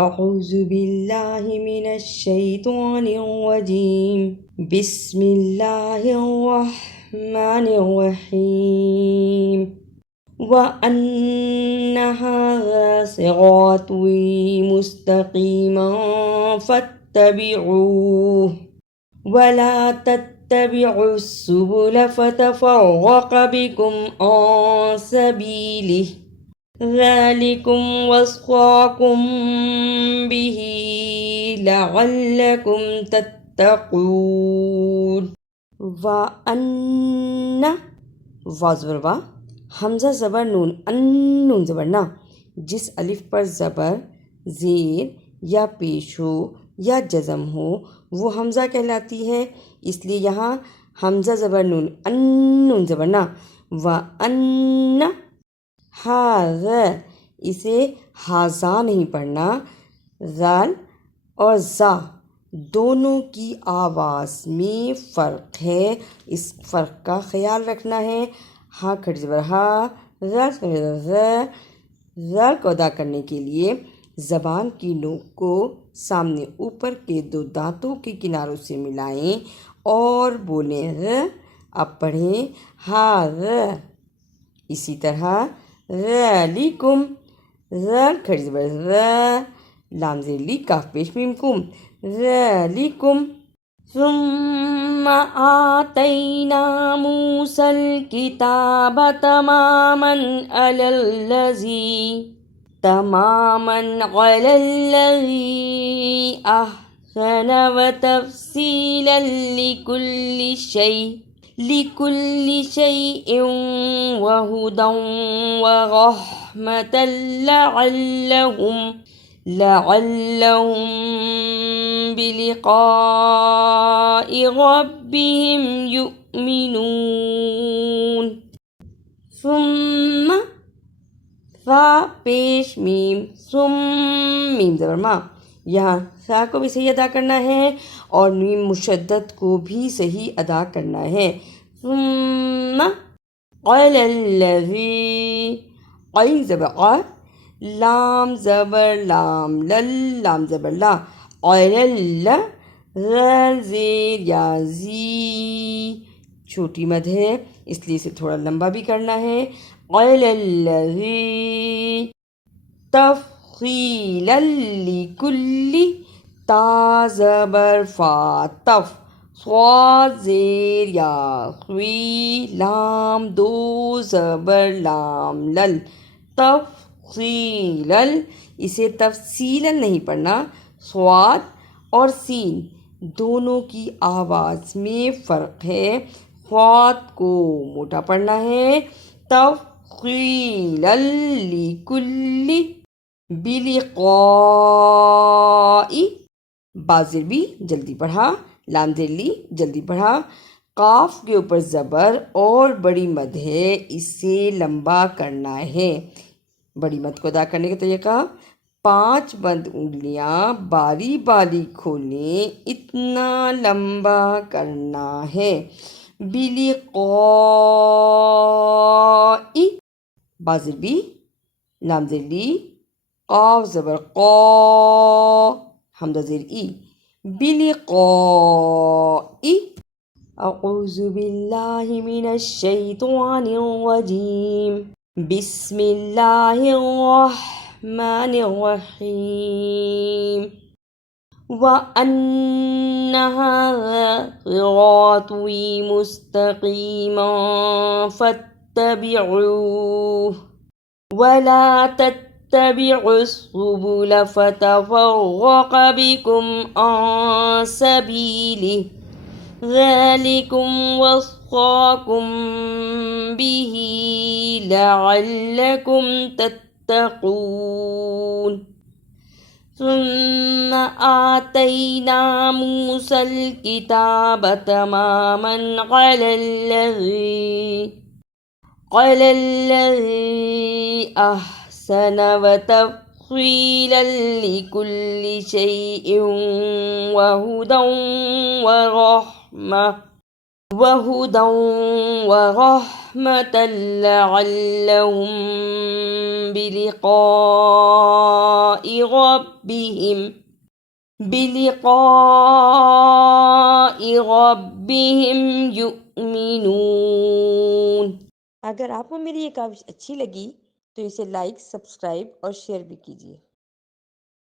اعوذ باللہ من الشیطان الرجیم بسم اللہ الرحمن الرحیم وَأَنَّ هَذَا صِرَاطِي مُسْتَقِيمًا فَاتَّبِعُوهُ وَلَا تَتَّبِعُوا السُّبُلَ فَتَفَرَّقَ بِكُمْ عَن سَبِيلِهِ ذَلِكُمْ وَصَّاكُمْ بِهِ لَعَلَّكُمْ تَتَّقُونَ وَأَنَّ واو وا حمزہ زبر نون نون زبر نا، جس الف پر زبر زیر یا پیش ہو یا جزم ہو وہ حمزہ کہلاتی ہے، اس لیے یہاں حمزہ زبر نون زبر نا وَأَنَّ ہَذَا، اسے ہاذا نہیں پڑھنا، ذال اور زا دونوں کی آواز میں فرق ہے، اس فرق کا خیال رکھنا ہے۔ ہا کھڑی زبر ہا، ذال کو ادا کرنے کے لیے زبان کی نوک کو سامنے اوپر کے دو دانتوں کے کناروں سے ملائیں اور بولیں اب پڑھیں ہاذا۔ اسی طرح ذالکم، ذال کھڑی زبر ذا، لام زیر لی کاف پیش میم کم، ذالکم۔ ثم آتینا موسى الكتاب تماما على الذي أحسن وتفصيلا لكل شيء وهدى ورحمة لعلهم بلقاء ربهم يؤمنون۔ ثم فا پیش میم میم زبر ما، یہاں سا کو بھی صحیح ادا کرنا ہے اور میم مشدد کو بھی صحیح ادا کرنا ہے۔ ثم قال الذی، قی زبر قا، لام زبر لام لل، لام زبر لا، قال ذال زیر یا زی چھوٹی مد ہے اس لیے اسے تھوڑا لمبا بھی کرنا ہے۔ قال الذی تفصیلا لکل، تا زبر فا تف، صاد زیر یا خوی، لام دو زبر لام لل، تفصیلا، اسے تفصیلا نہیں پڑھنا، صاد اور سین دونوں کی آواز میں فرق ہے، صاد کو موٹا پڑھنا ہے، تفصیلا لکل بلقاء، با زیر بھی جلدی پڑھا، لام زیر لی جلدی پڑھا، قاف کے اوپر زبر اور بڑی مد ہے اسے لمبا کرنا ہے۔ بڑی مد کو ادا کرنے کا طریقہ، 5 بند انگلیاں باری باری کھولیں، اتنا لمبا کرنا ہے۔ بلقاء، با زیر بی، لام زیر لی، قاف زبر قا، حمزہ زیر ای، بلقاء۔ اعوذ باللہ من الشیطان الرجیم بسم اللہ الرحمن الرحیم وَأَنَّ هَذَا صِرَاطِي مُسْتَقِيمًا فَاتَّبِعُوهُ وَلَا تَتَّبِعُوا السُّبُلَ فَتَفَرَّقَ بِكُمْ عَن سَبِيلِهِ ذَلِكُمْ وَصَّاكُمْ بِهِ لَعَلَّكُمْ تَتَّقُونَ۔ ثم آتينا موسى الكتاب تماما على الذي أحسن وتفصيلا لكل شيء وهدى ورحمة وهدى ورحمة لعلهم بلقاء ربهم يؤمنون۔ اگر آپ کو میری یہ کاوش اچھی لگی تو اسے لائک، سبسکرائب اور شیئر بھی کیجیے۔